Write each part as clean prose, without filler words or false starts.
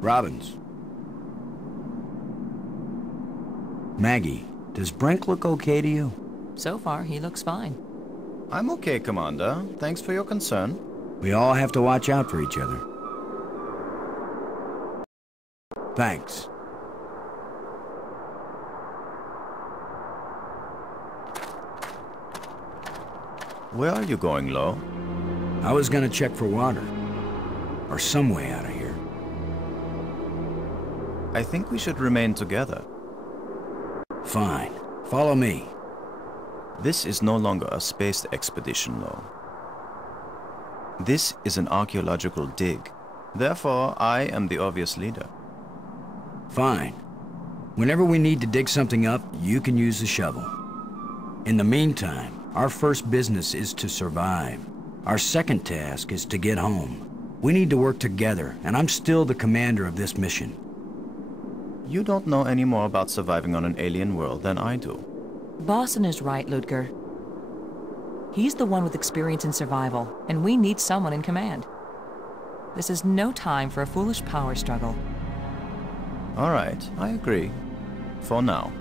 Robbins. Maggie, does Brink look okay to you? So far, he looks fine. I'm okay, Commander. Thanks for your concern. We all have to watch out for each other. Thanks. Where are you going, Lo? I was gonna check for water. Or some way out of here. I think we should remain together. Fine. Follow me. This is no longer a space expedition, Lo. This is an archaeological dig. Therefore, I am the obvious leader. Fine. Whenever we need to dig something up, you can use the shovel. In the meantime, our first business is to survive. Our second task is to get home. We need to work together, and I'm still the commander of this mission. You don't know any more about surviving on an alien world than I do. Boston is right, Ludger. He's the one with experience in survival, and we need someone in command. This is no time for a foolish power struggle. All right, I agree. For now.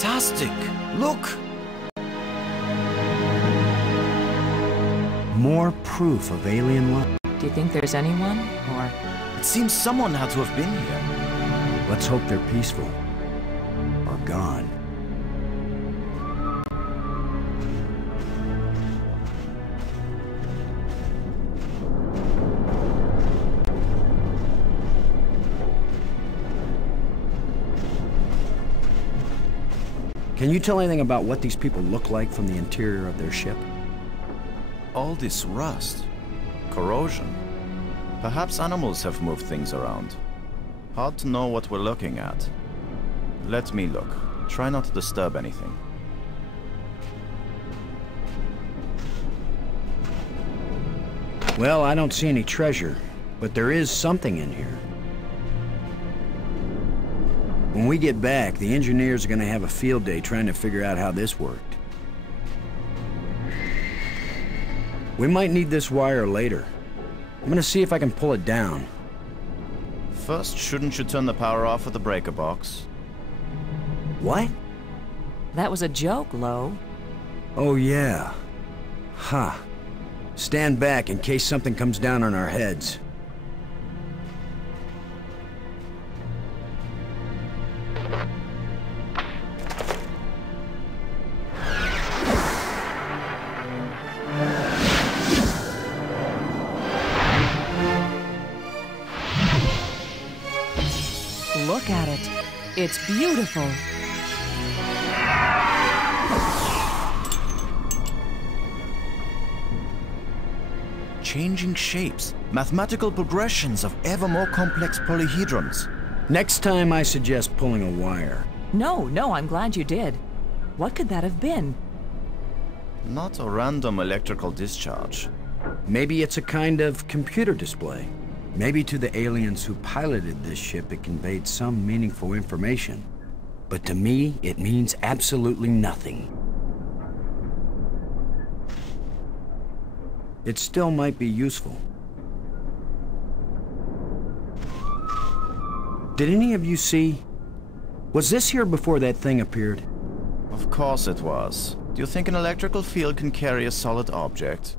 Fantastic! Look! More proof of alien life. Do you think there's anyone, or...? It seems someone had to have been here. Let's hope they're peaceful. Or gone. Can you tell anything about what these people look like from the interior of their ship? All this rust. Corrosion. Perhaps animals have moved things around. Hard to know what we're looking at. Let me look. Try not to disturb anything. Well, I don't see any treasure, but there is something in here. When we get back, the engineers are gonna have a field day trying to figure out how this worked. We might need this wire later. I'm gonna see if I can pull it down. First, shouldn't you turn the power off at the breaker box? What? That was a joke, Lo. Oh, yeah. Ha. Huh. Stand back in case something comes down on our heads. Look at it. It's beautiful. Changing shapes, mathematical progressions of ever more complex polyhedrons. Next time I suggest pulling a wire. No, I'm glad you did. What could that have been? Not a random electrical discharge. Maybe it's a kind of computer display. Maybe to the aliens who piloted this ship it conveyed some meaningful information. But to me, it means absolutely nothing. It still might be useful. Did any of you see? Was this here before that thing appeared? Of course it was. Do you think an electrical field can carry a solid object?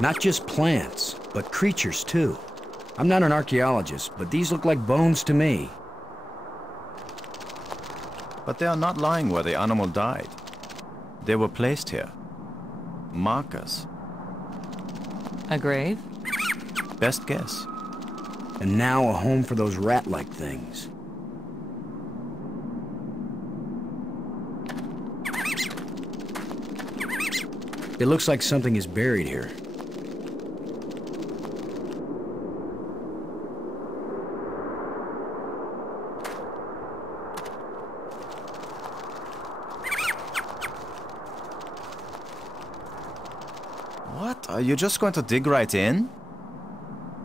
Not just plants, but creatures too. I'm not an archaeologist, but these look like bones to me. But they are not lying where the animal died. They were placed here. Markers. A grave? Best guess. And now a home for those rat-like things. It looks like something is buried here. What? Are you just going to dig right in?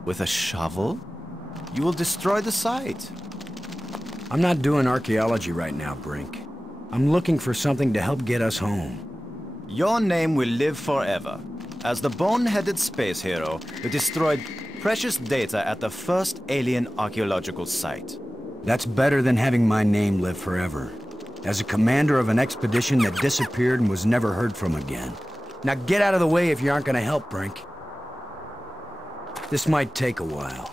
With a shovel? You will destroy the site. I'm not doing archaeology right now, Brink. I'm looking for something to help get us home. Your name will live forever. As the bone-headed space hero who destroyed precious data at the first alien archaeological site. That's better than having my name live forever. As a commander of an expedition that disappeared and was never heard from again. Now get out of the way if you aren't gonna help, Brink. This might take a while.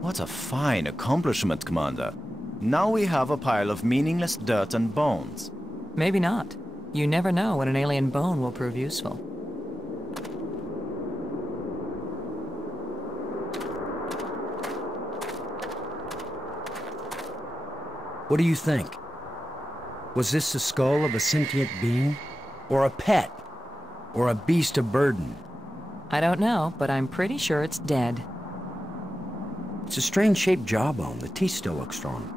What a fine accomplishment, Commander. Now we have a pile of meaningless dirt and bones. Maybe not. You never know when an alien bone will prove useful. What do you think? Was this the skull of a sentient being? Or a pet? Or a beast of burden? I don't know, but I'm pretty sure it's dead. It's a strange-shaped jawbone. The teeth still look strong.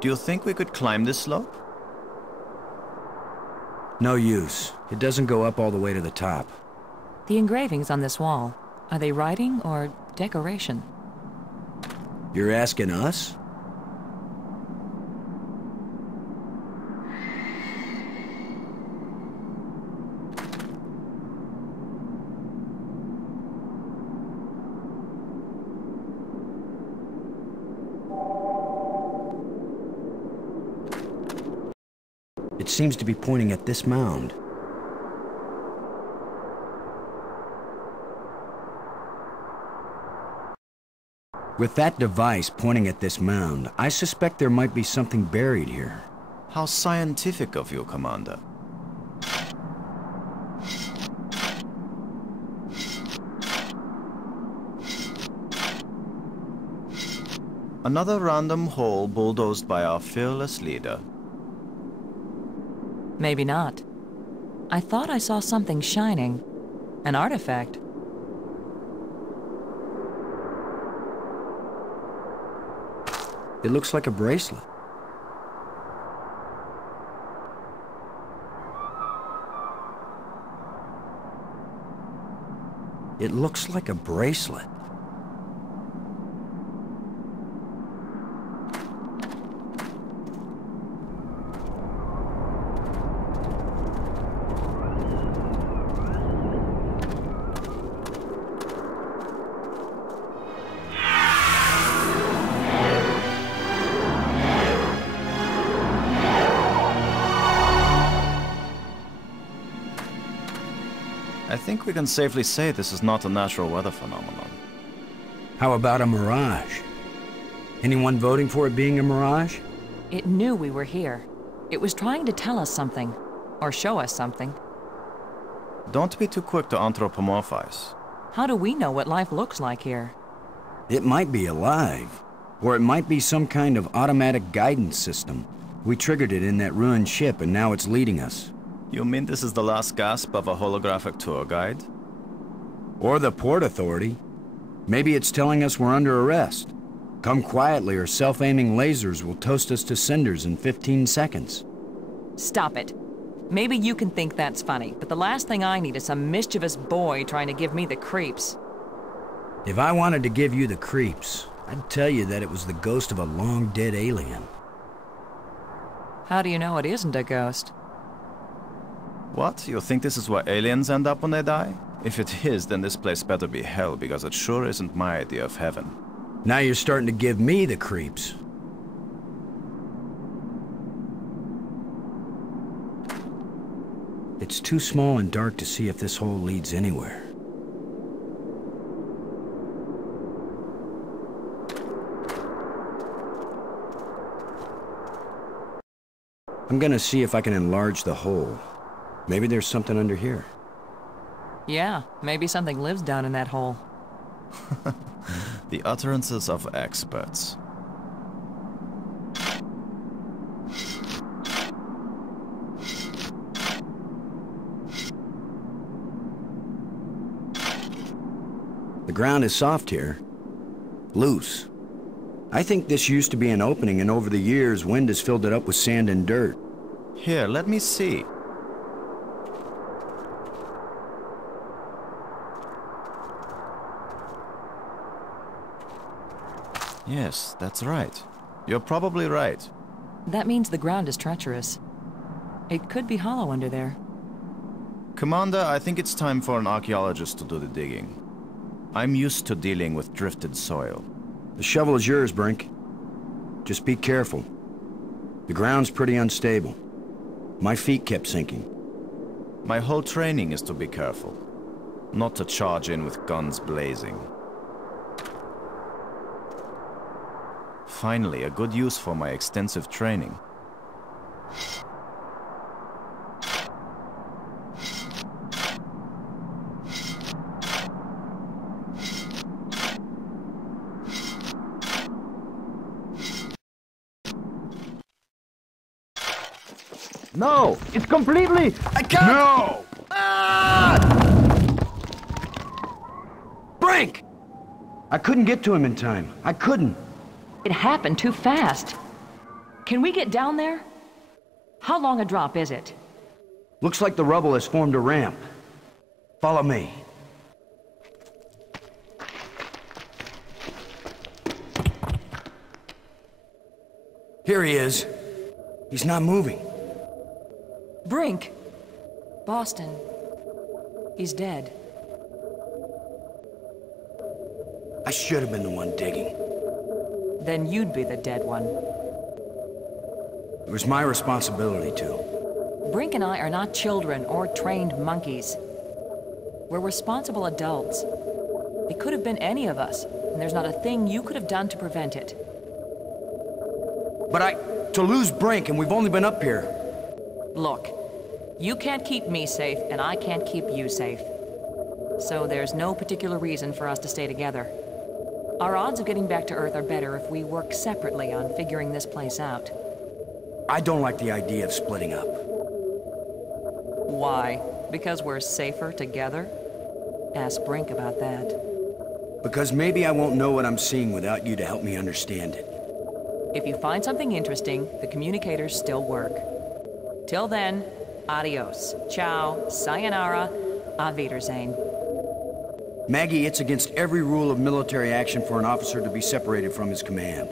Do you think we could climb this slope? No use. It doesn't go up all the way to the top. The engravings on this wall, are they writing or decoration? You're asking us? It seems to be pointing at this mound. With that device pointing at this mound, I suspect there might be something buried here. How scientific of you, Commander. Another random hole bulldozed by our fearless leader. Maybe not. I thought I saw something shining. An artifact. It looks like a bracelet. It looks like a bracelet. I think we can safely say this is not a natural weather phenomenon. How about a mirage? Anyone voting for it being a mirage? It knew we were here. It was trying to tell us something. Or show us something. Don't be too quick to anthropomorphize. How do we know what life looks like here? It might be alive. Or it might be some kind of automatic guidance system. We triggered it in that ruined ship and now it's leading us. You mean this is the last gasp of a holographic tour guide? Or the Port Authority. Maybe it's telling us we're under arrest. Come quietly or self-aiming lasers will toast us to cinders in 15 seconds. Stop it. Maybe you can think that's funny, but the last thing I need is some mischievous boy trying to give me the creeps. If I wanted to give you the creeps, I'd tell you that it was the ghost of a long-dead alien. How do you know it isn't a ghost? What? You think this is where aliens end up when they die? If it is, then this place better be hell, because it sure isn't my idea of heaven. Now you're starting to give me the creeps. It's too small and dark to see if this hole leads anywhere. I'm gonna see if I can enlarge the hole. Maybe there's something under here. Yeah, maybe something lives down in that hole. The utterances of experts. The ground is soft here. Loose. I think this used to be an opening, and over the years, wind has filled it up with sand and dirt. Here, let me see. Yes, that's right. You're probably right. That means the ground is treacherous. It could be hollow under there. Commander, I think it's time for an archaeologist to do the digging. I'm used to dealing with drifted soil. The shovel is yours, Brink. Just be careful. The ground's pretty unstable. My feet kept sinking. My whole training is to be careful. Not to charge in with guns blazing. Finally, a good use for my extensive training. No! It's completely... I can't... No! Ah! Brink! I couldn't get to him in time. I couldn't. It happened too fast. Can we get down there? How long a drop is it? Looks like the rubble has formed a ramp. Follow me. Here he is. He's not moving. Brink! Boston. He's dead. I should have been the one digging. Then you'd be the dead one. It was my responsibility to. Brink and I are not children or trained monkeys. We're responsible adults. It could have been any of us, and there's not a thing you could have done to prevent it. But to lose Brink, and we've only been up here. Look, you can't keep me safe, and I can't keep you safe. So there's no particular reason for us to stay together. Our odds of getting back to Earth are better if we work separately on figuring this place out. I don't like the idea of splitting up. Why? Because we're safer together? Ask Brink about that. Because maybe I won't know what I'm seeing without you to help me understand it. If you find something interesting, the communicators still work. Till then, adios, ciao, sayonara, auf Wiedersehen. Maggie, it's against every rule of military action for an officer to be separated from his command.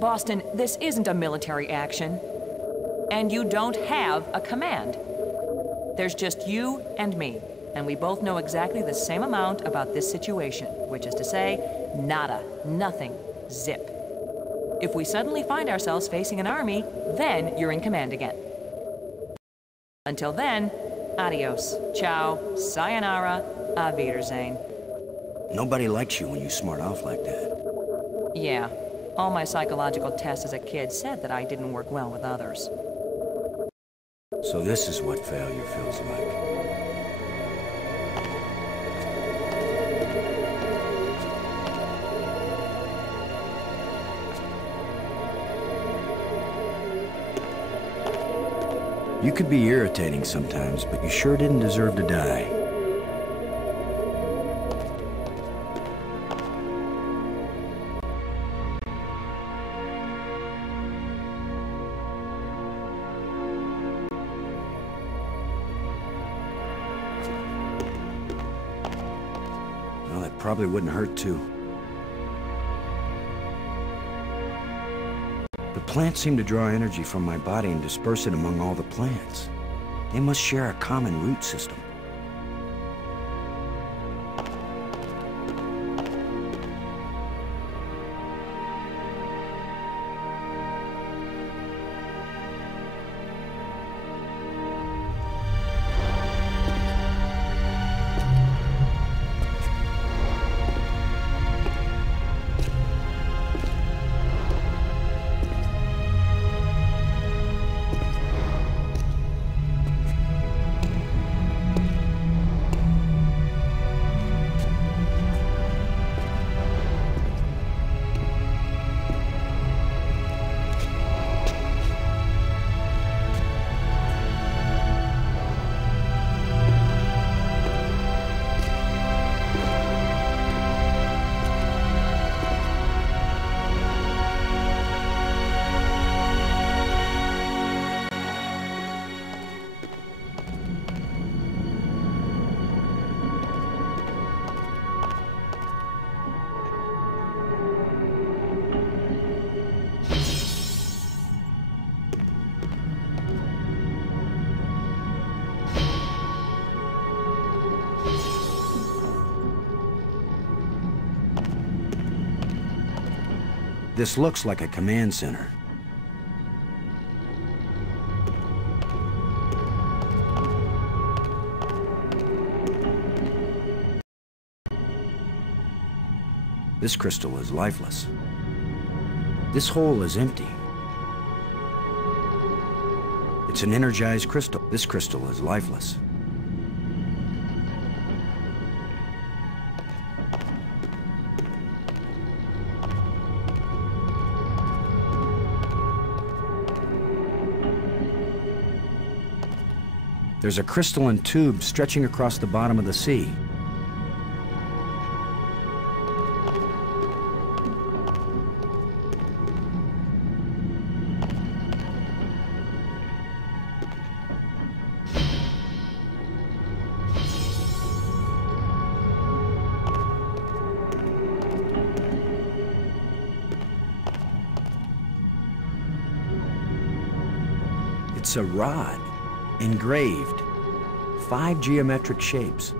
Boston, this isn't a military action. And you don't have a command. There's just you and me, and we both know exactly the same amount about this situation, which is to say, nada, nothing, zip. If we suddenly find ourselves facing an army, then you're in command again. Until then, adios, ciao, sayonara, auf Wiedersehen. Nobody likes you when you smart off like that. Yeah, all my psychological tests as a kid said that I didn't work well with others. So this is what failure feels like. You could be irritating sometimes, but you sure didn't deserve to die. Well, that probably wouldn't hurt too. The plants seem to draw energy from my body and disperse it among all the plants. They must share a common root system. This looks like a command center. This crystal is lifeless. This hole is empty. It's an energized crystal. This crystal is lifeless. There's a crystalline tube stretching across the bottom of the sea. It's a rod. Engraved. 5 geometric shapes.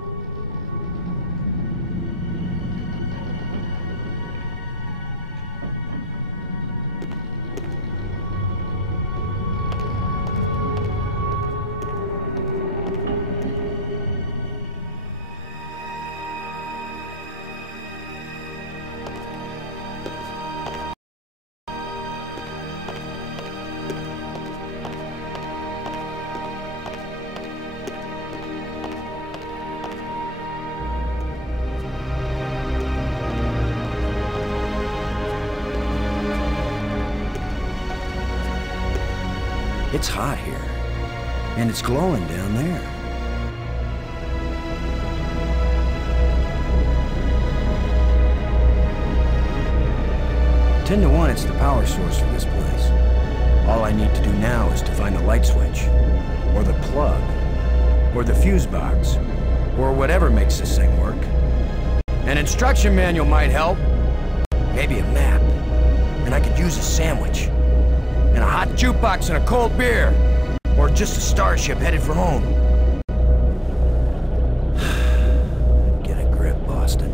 It's hot here, and it's glowing down there. Ten to 1, it's the power source for this place. All I need to do now is to find the light switch, or the plug, or the fuse box, or whatever makes this thing work. An instruction manual might help. Maybe a map, and I could use a sandwich. And a hot jukebox and a cold beer. Or just a starship headed for home. Get a grip, Boston.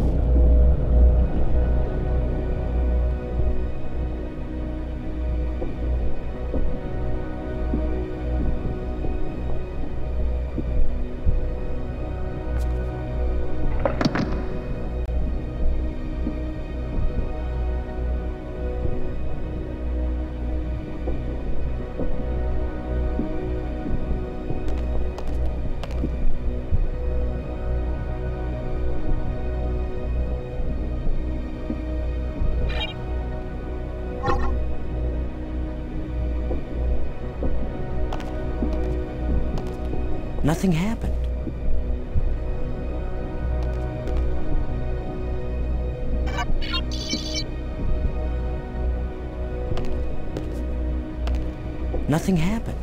Nothing happened. Nothing happened.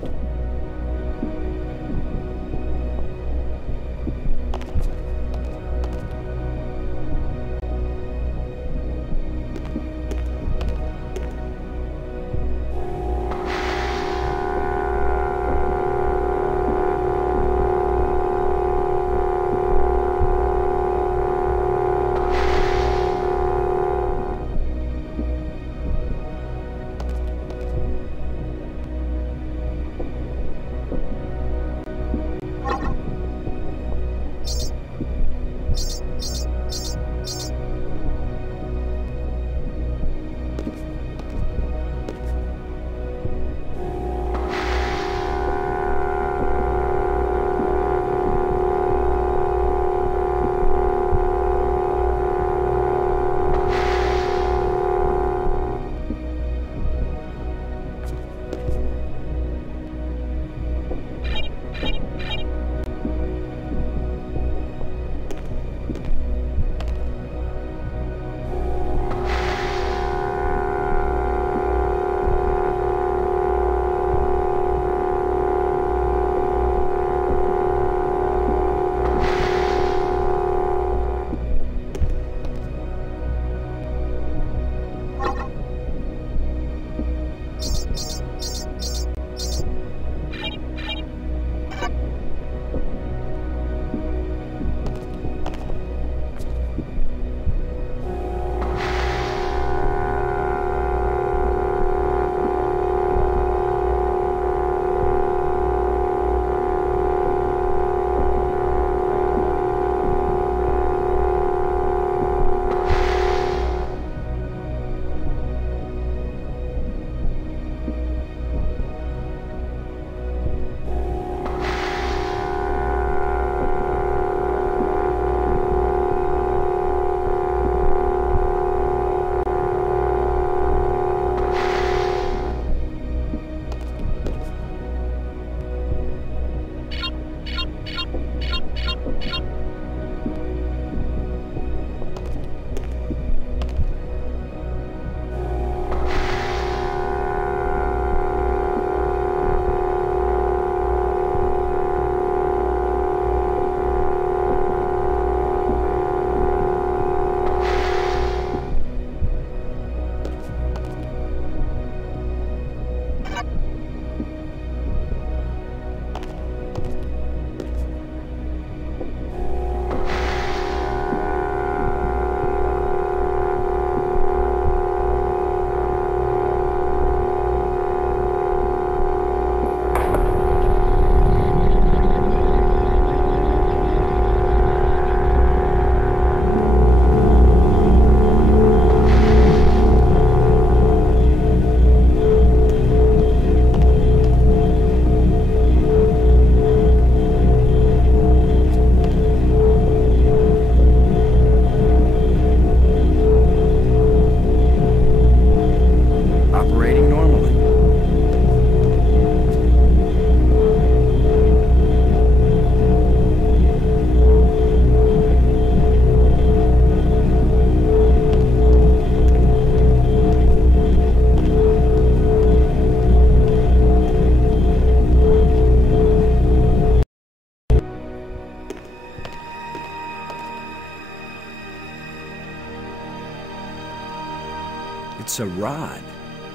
It's a rod,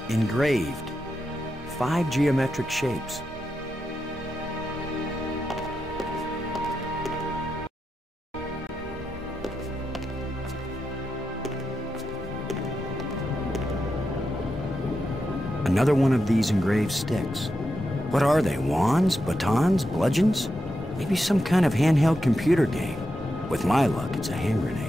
engraved, 5 geometric shapes. Another one of these engraved sticks. What are they, wands, batons, bludgeons? Maybe some kind of handheld computer game. With my luck, it's a hand grenade.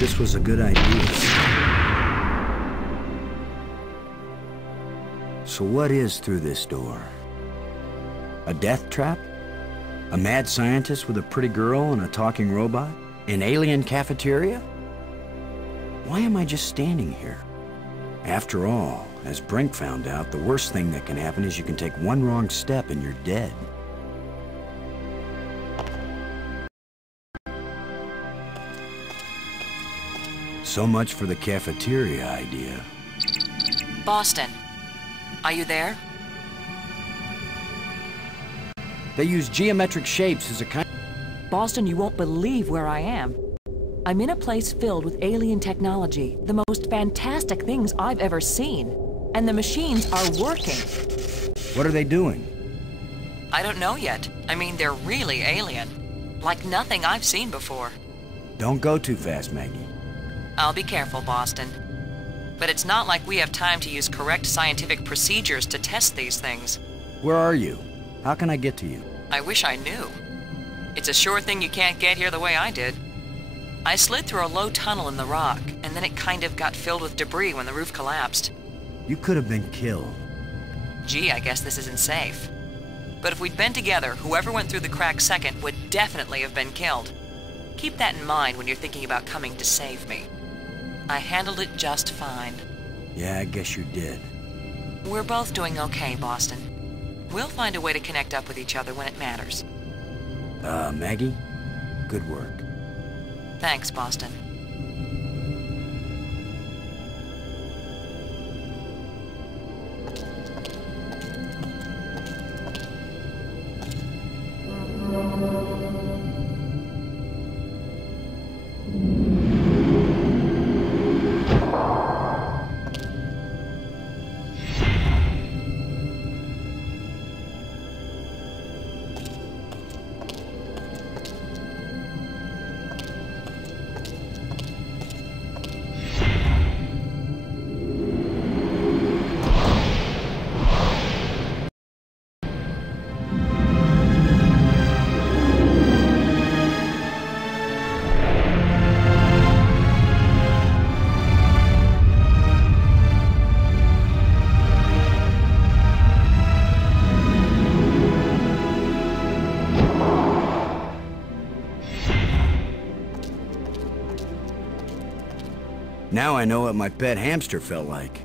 This was a good idea. So what is through this door? A death trap? A mad scientist with a pretty girl and a talking robot? An alien cafeteria? Why am I just standing here? After all, as Brink found out, the worst thing that can happen is you can take one wrong step and you're dead. So much for the cafeteria idea. Boston, are you there? They use geometric shapes as a kind... Boston, you won't believe where I am. I'm in a place filled with alien technology, the most fantastic things I've ever seen. And the machines are working. What are they doing? I don't know yet. I mean, they're really alien. Like nothing I've seen before. Don't go too fast, Maggie. I'll be careful, Boston. But it's not like we have time to use correct scientific procedures to test these things. Where are you? How can I get to you? I wish I knew. It's a sure thing you can't get here the way I did. I slid through a low tunnel in the rock, and then it kind of got filled with debris when the roof collapsed. You could have been killed. Gee, I guess this isn't safe. But if we'd been together, whoever went through the crack second would definitely have been killed. Keep that in mind when you're thinking about coming to save me. I handled it just fine. Yeah, I guess you did. We're both doing okay, Boston. We'll find a way to connect up with each other when it matters. Maggie? Good work. Thanks, Boston. Now I know what my pet hamster felt like.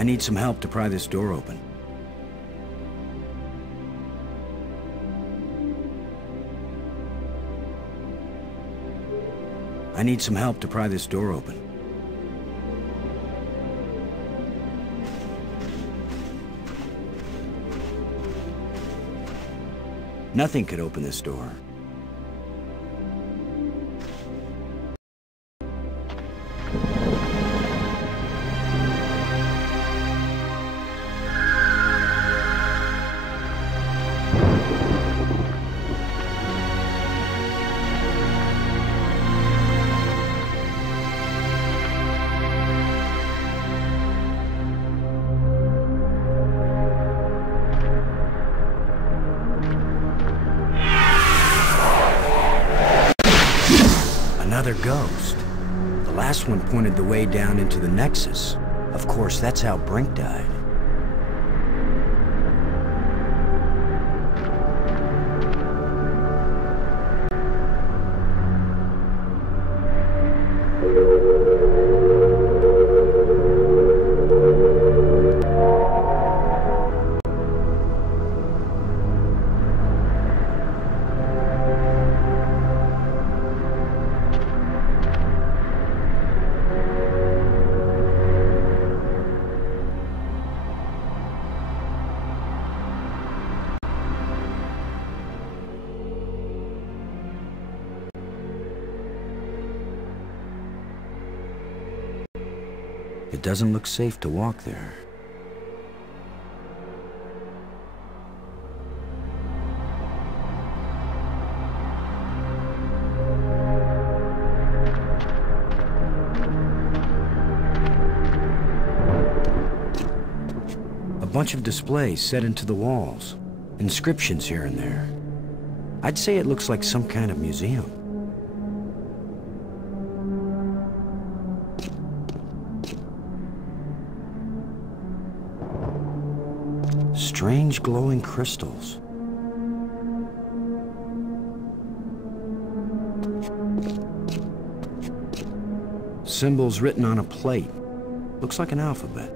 I need some help to pry this door open. I need some help to pry this door open. Nothing could open this door. Another ghost. The last one pointed the way down into the Nexus. Of course, that's how Brink died. It doesn't look safe to walk there. A bunch of displays set into the walls. Inscriptions here and there. I'd say it looks like some kind of museum. Strange glowing crystals. Symbols written on a plate. Looks like an alphabet.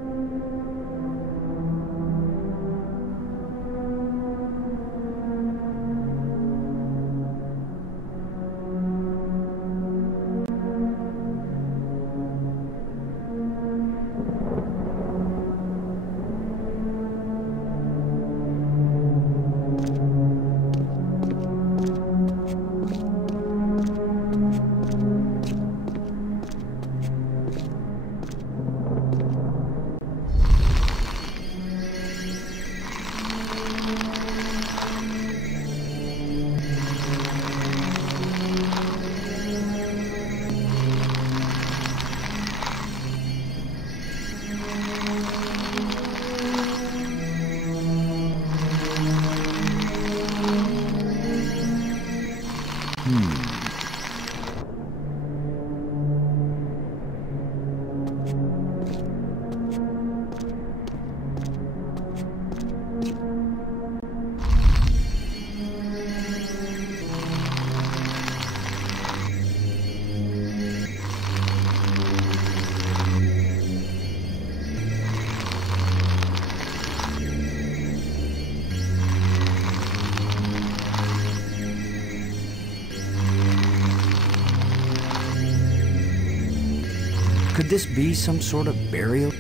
Could this be some sort of burial?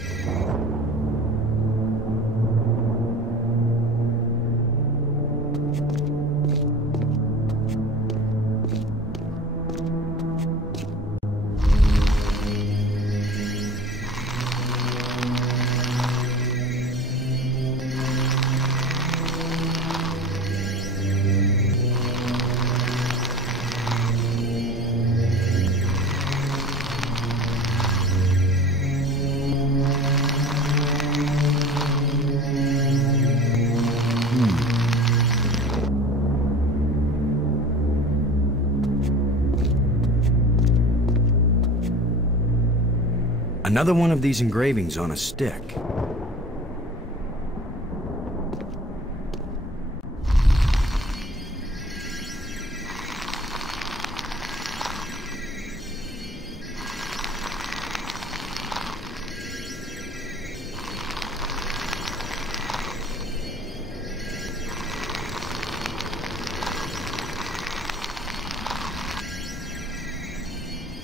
Another one of these engravings on a stick.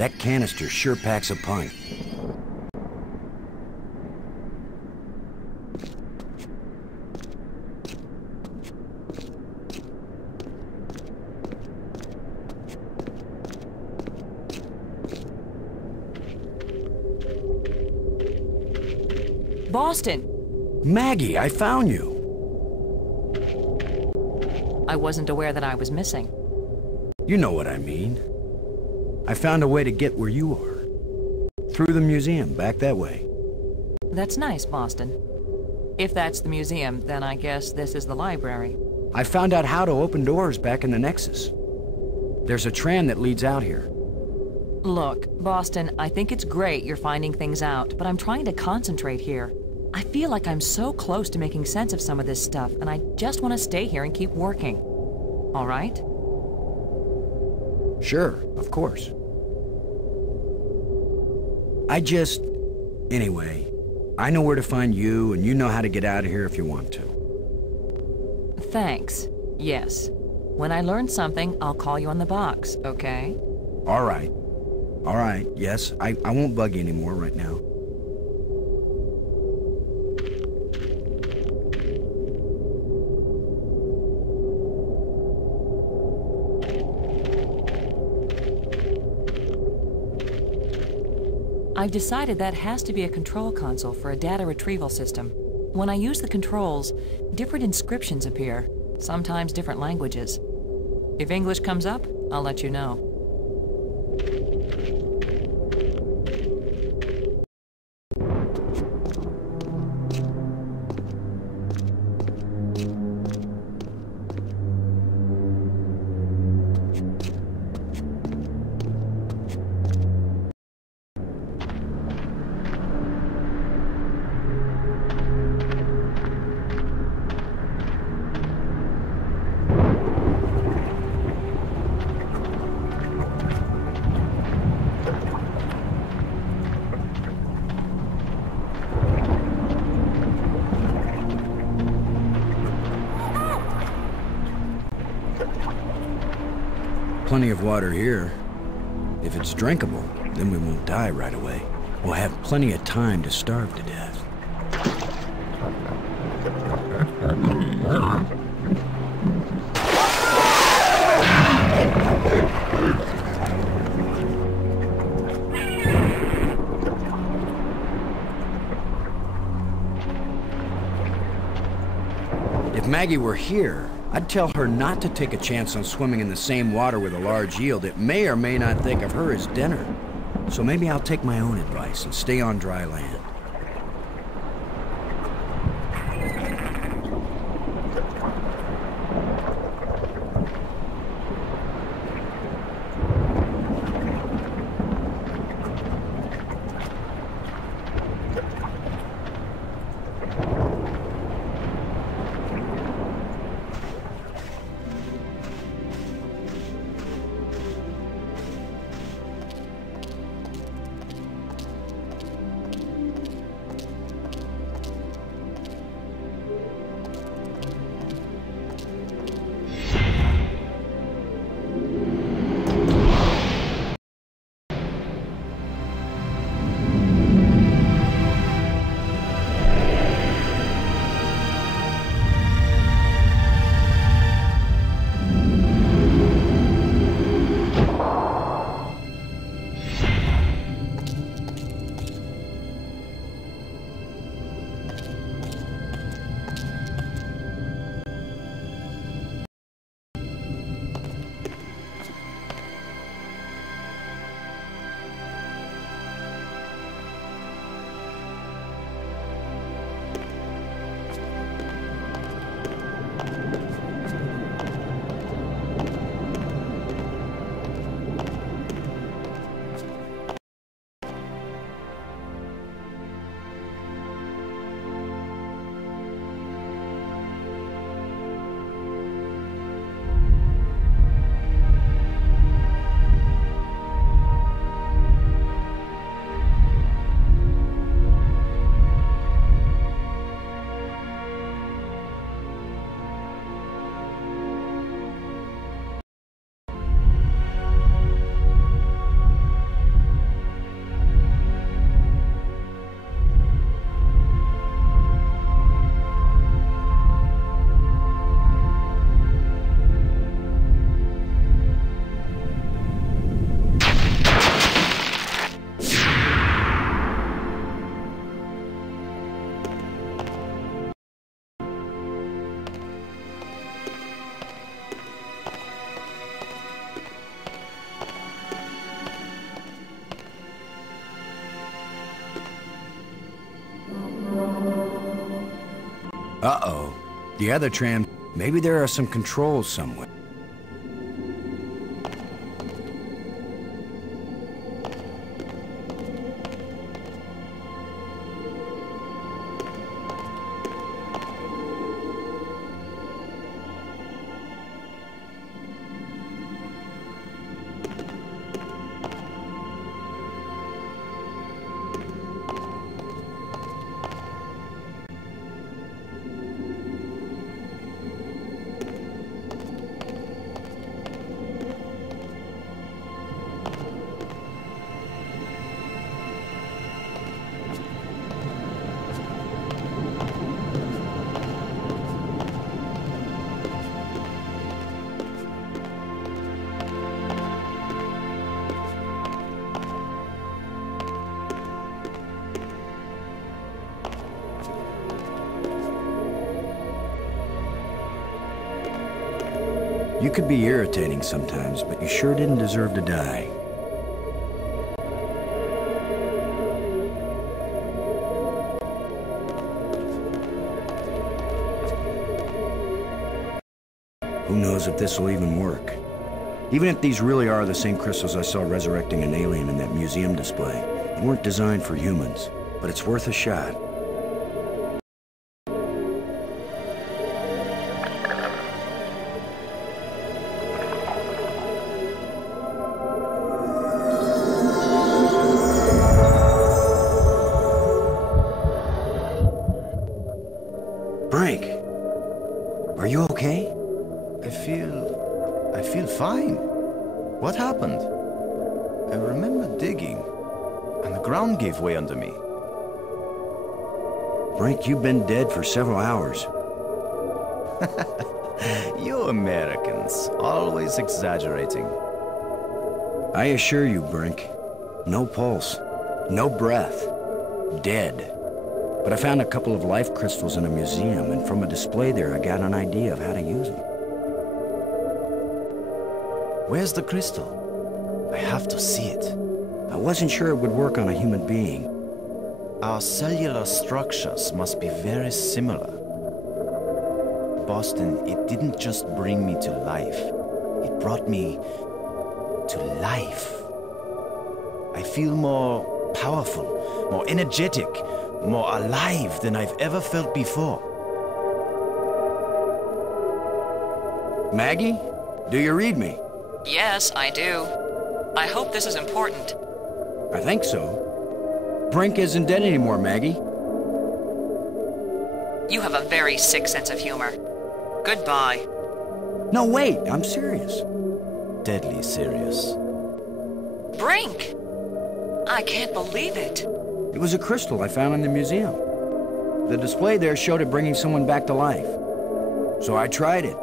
That canister sure packs a punch. Boston! Maggie, I found you. I wasn't aware that I was missing. You know what I mean. I found a way to get where you are. Through the museum, back that way. That's nice, Boston. If that's the museum, then I guess this is the library. I found out how to open doors back in the Nexus. There's a tram that leads out here. Look, Boston, I think it's great you're finding things out, but I'm trying to concentrate here. I feel like I'm so close to making sense of some of this stuff, and I just want to stay here and keep working. All right? Sure, of course. Anyway, I know where to find you, and you know how to get out of here if you want to. Thanks. Yes. When I learn something, I'll call you on the box, okay? All right. All right, yes, I won't bug you anymore right now. I've decided that has to be a control console for a data retrieval system. When I use the controls, different inscriptions appear, sometimes different languages. If English comes up, I'll let you know. Plenty of water here. If it's drinkable, then we won't die right away. We'll have plenty of time to starve to death. If Maggie were here, I'd tell her not to take a chance on swimming in the same water with a large eel that may or may not think of her as dinner. So maybe I'll take my own advice and stay on dry land. Uh-oh. The other tram, maybe there are some controls somewhere. You could be irritating sometimes, but you sure didn't deserve to die. Who knows if this will even work? Even if these really are the same crystals I saw resurrecting an alien in that museum display, they weren't designed for humans, but it's worth a shot. Frank, are you okay? I feel fine. What happened? I remember digging, and the ground gave way under me. Frank, you've been dead for several hours. You Americans, always exaggerating. I assure you, Brink, no pulse, no breath, dead. But I found a couple of life crystals in a museum, and from a display there, I got an idea of how to use them. Where's the crystal? I have to see it. I wasn't sure it would work on a human being. Our cellular structures must be very similar. Boston, it didn't just bring me to life. It brought me to life. I feel more powerful, more energetic, more alive than I've ever felt before. Maggie, do you read me? Yes, I do. I hope this is important. I think so. Brink isn't dead anymore, Maggie. You have a very sick sense of humor. Goodbye. No, wait, I'm serious. Deadly serious. Brink! I can't believe it. It was a crystal I found in the museum. The display there showed it bringing someone back to life. So I tried it.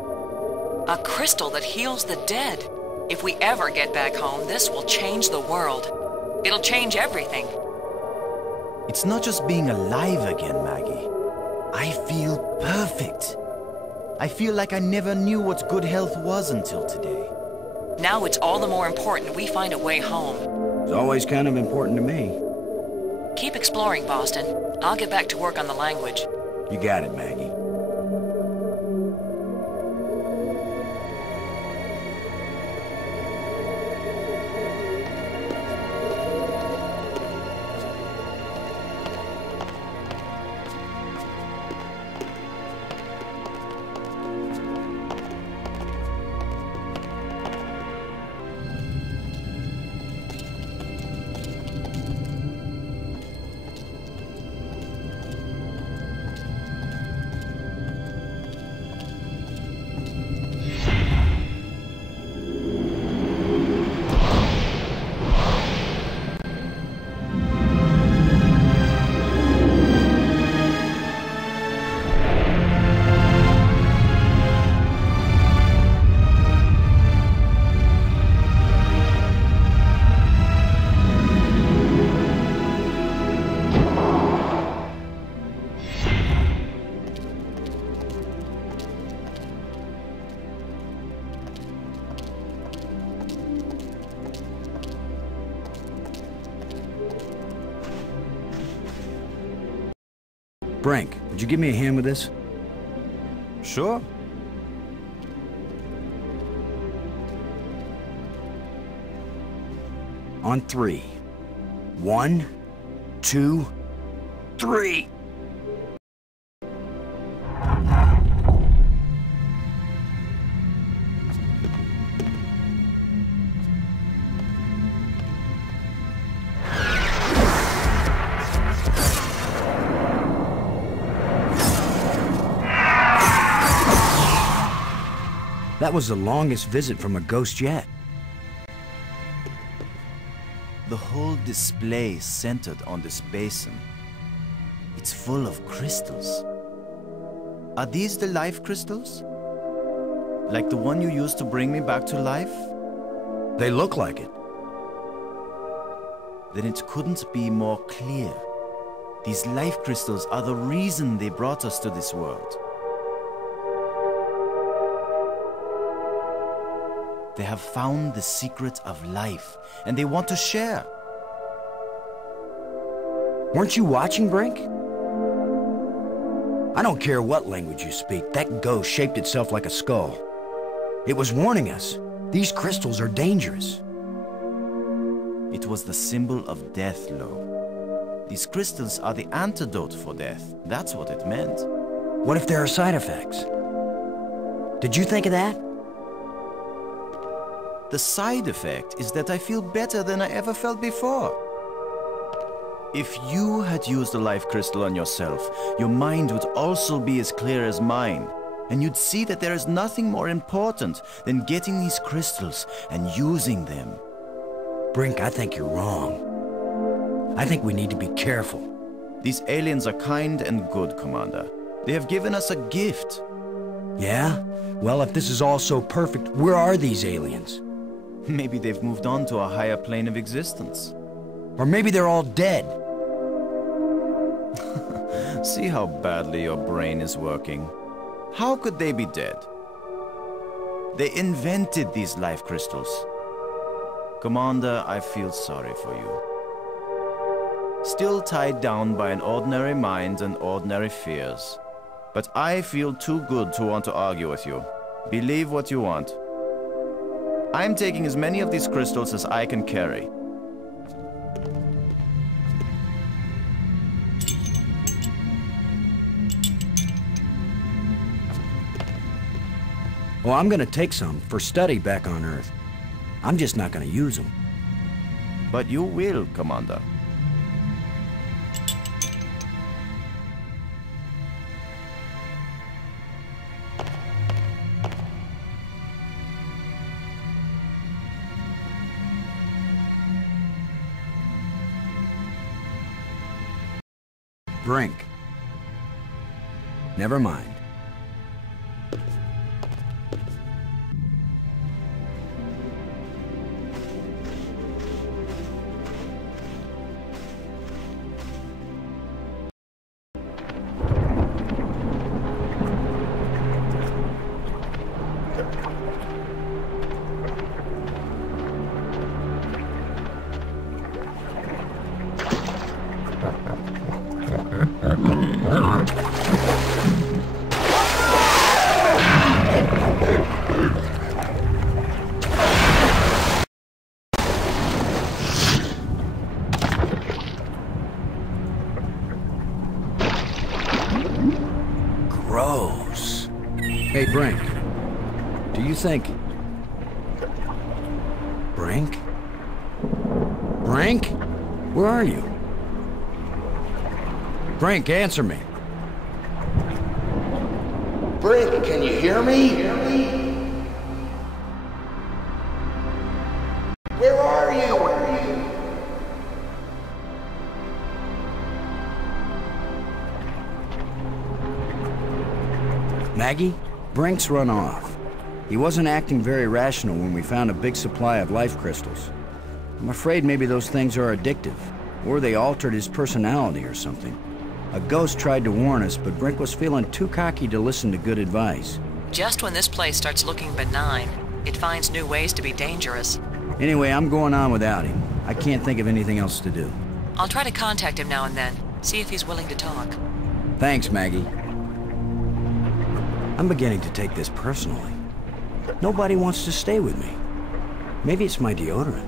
A crystal that heals the dead. If we ever get back home, this will change the world. It'll change everything. It's not just being alive again, Maggie. I feel perfect. I feel like I never knew what good health was until today. Now it's all the more important we find a way home. It's always kind of important to me. Keep exploring, Boston. I'll get back to work on the language. You got it, Maggie. Brink, would you give me a hand with this? Sure. On 3. 1, 2, 3. That was the longest visit from a ghost yet. The whole display centered on this basin. It's full of crystals. Are these the life crystals? Like the one you used to bring me back to life? They look like it. Then it couldn't be more clear. These life crystals are the reason they brought us to this world. They have found the secret of life, and they want to share. Weren't you watching, Brink? I don't care what language you speak, that ghost shaped itself like a skull. It was warning us. These crystals are dangerous. It was the symbol of death, Lo. These crystals are the antidote for death. That's what it meant. What if there are side effects? Did you think of that? The side effect is that I feel better than I ever felt before. If you had used a life crystal on yourself, your mind would also be as clear as mine. And you'd see that there is nothing more important than getting these crystals and using them. Brink, I think you're wrong. I think we need to be careful. These aliens are kind and good, Commander. They have given us a gift. Yeah? Well, if this is all so perfect, where are these aliens? Maybe they've moved on to a higher plane of existence. Or maybe they're all dead. See how badly your brain is working. How could they be dead? They invented these life crystals. Commander, I feel sorry for you. Still tied down by an ordinary mind and ordinary fears. But I feel too good to want to argue with you. Believe what you want. I'm taking as many of these crystals as I can carry. Well, I'm gonna take some for study back on Earth. I'm just not gonna use them. But you will, Commander. Brink. Never mind. Gross. Hey, Brink. Do you think... Brink? Brink? Where are you? Brink, answer me. Brink, can you hear me? Where are you? Maggie? Brink's run off. He wasn't acting very rational when we found a big supply of life crystals. I'm afraid maybe those things are addictive, or they altered his personality or something. A ghost tried to warn us, but Brink was feeling too cocky to listen to good advice. Just when this place starts looking benign, it finds new ways to be dangerous. Anyway, I'm going on without him. I can't think of anything else to do. I'll try to contact him now and then, see if he's willing to talk. Thanks, Maggie. I'm beginning to take this personally. Nobody wants to stay with me. Maybe it's my deodorant.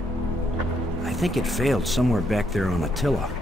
I think it failed somewhere back there on Attila.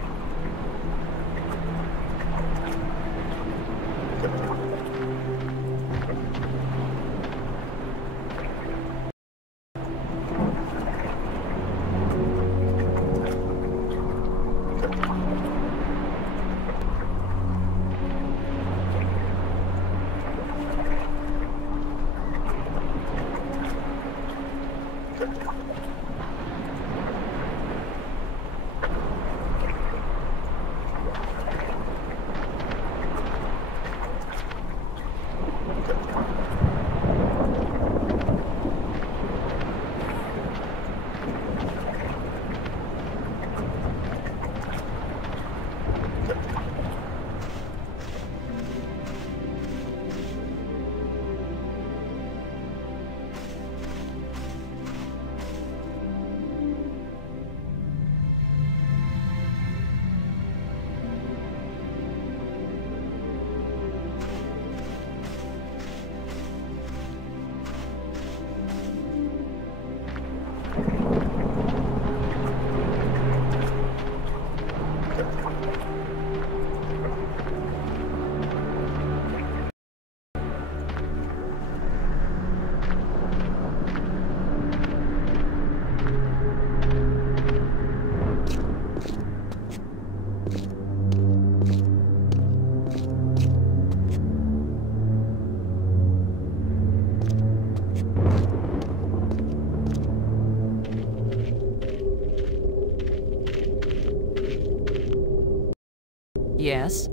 Yes?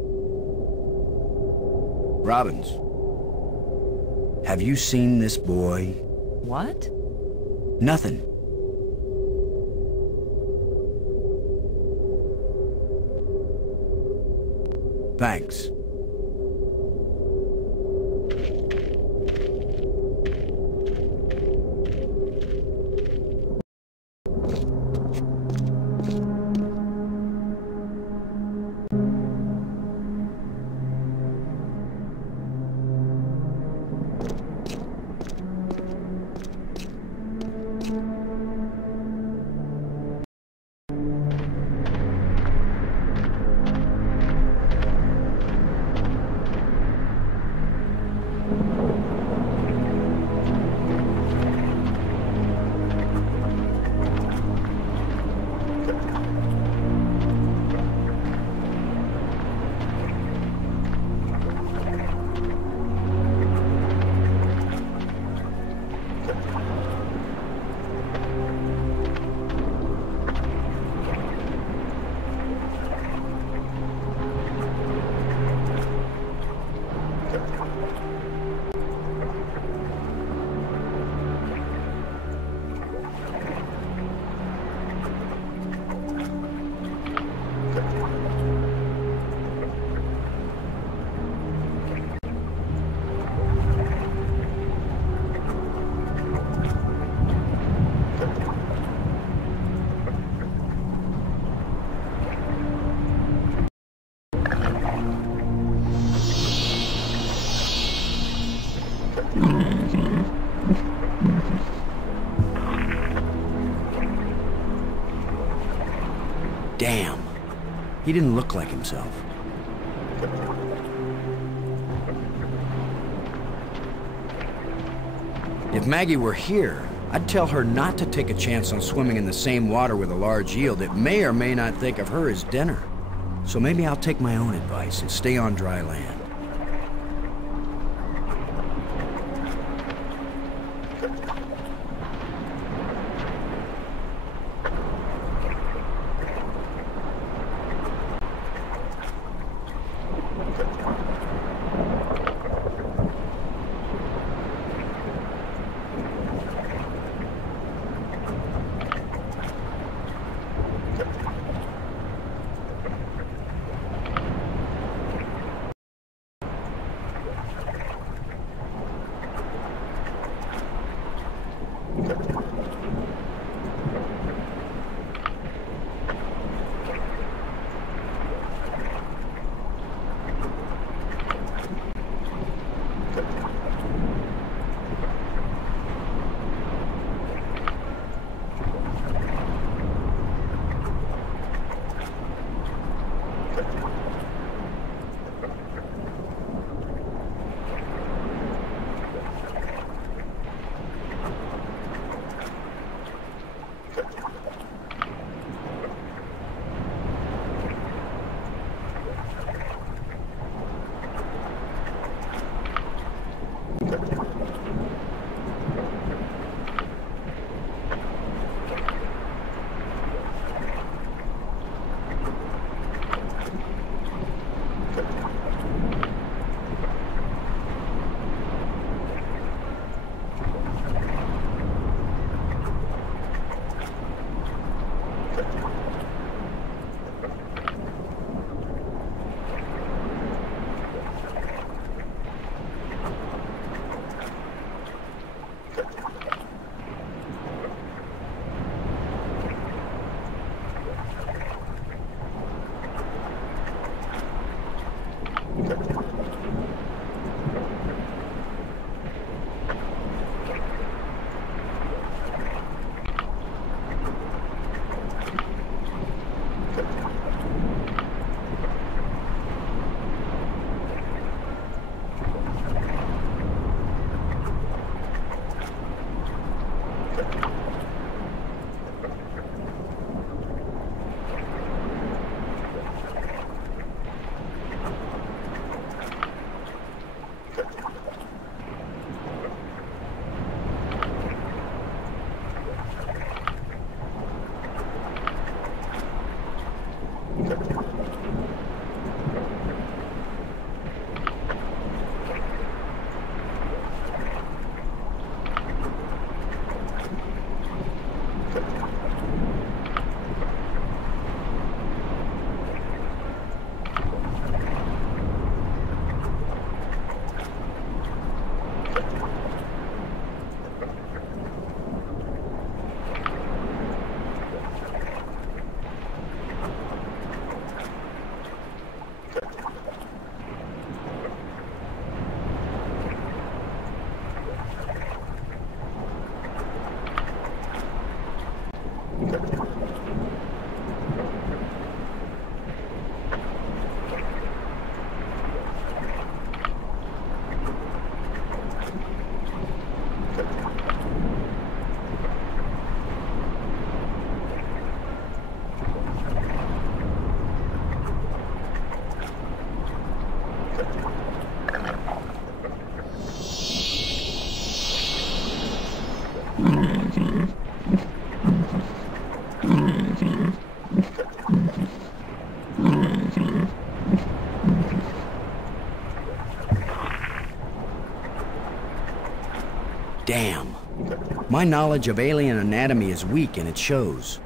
Robbins, have you seen this boy? What? Nothing. Thanks. Damn. He didn't look like himself. If Maggie were here, I'd tell her not to take a chance on swimming in the same water with a large eel that may or may not think of her as dinner. So maybe I'll take my own advice and stay on dry land. Damn. My knowledge of alien anatomy is weak and it shows.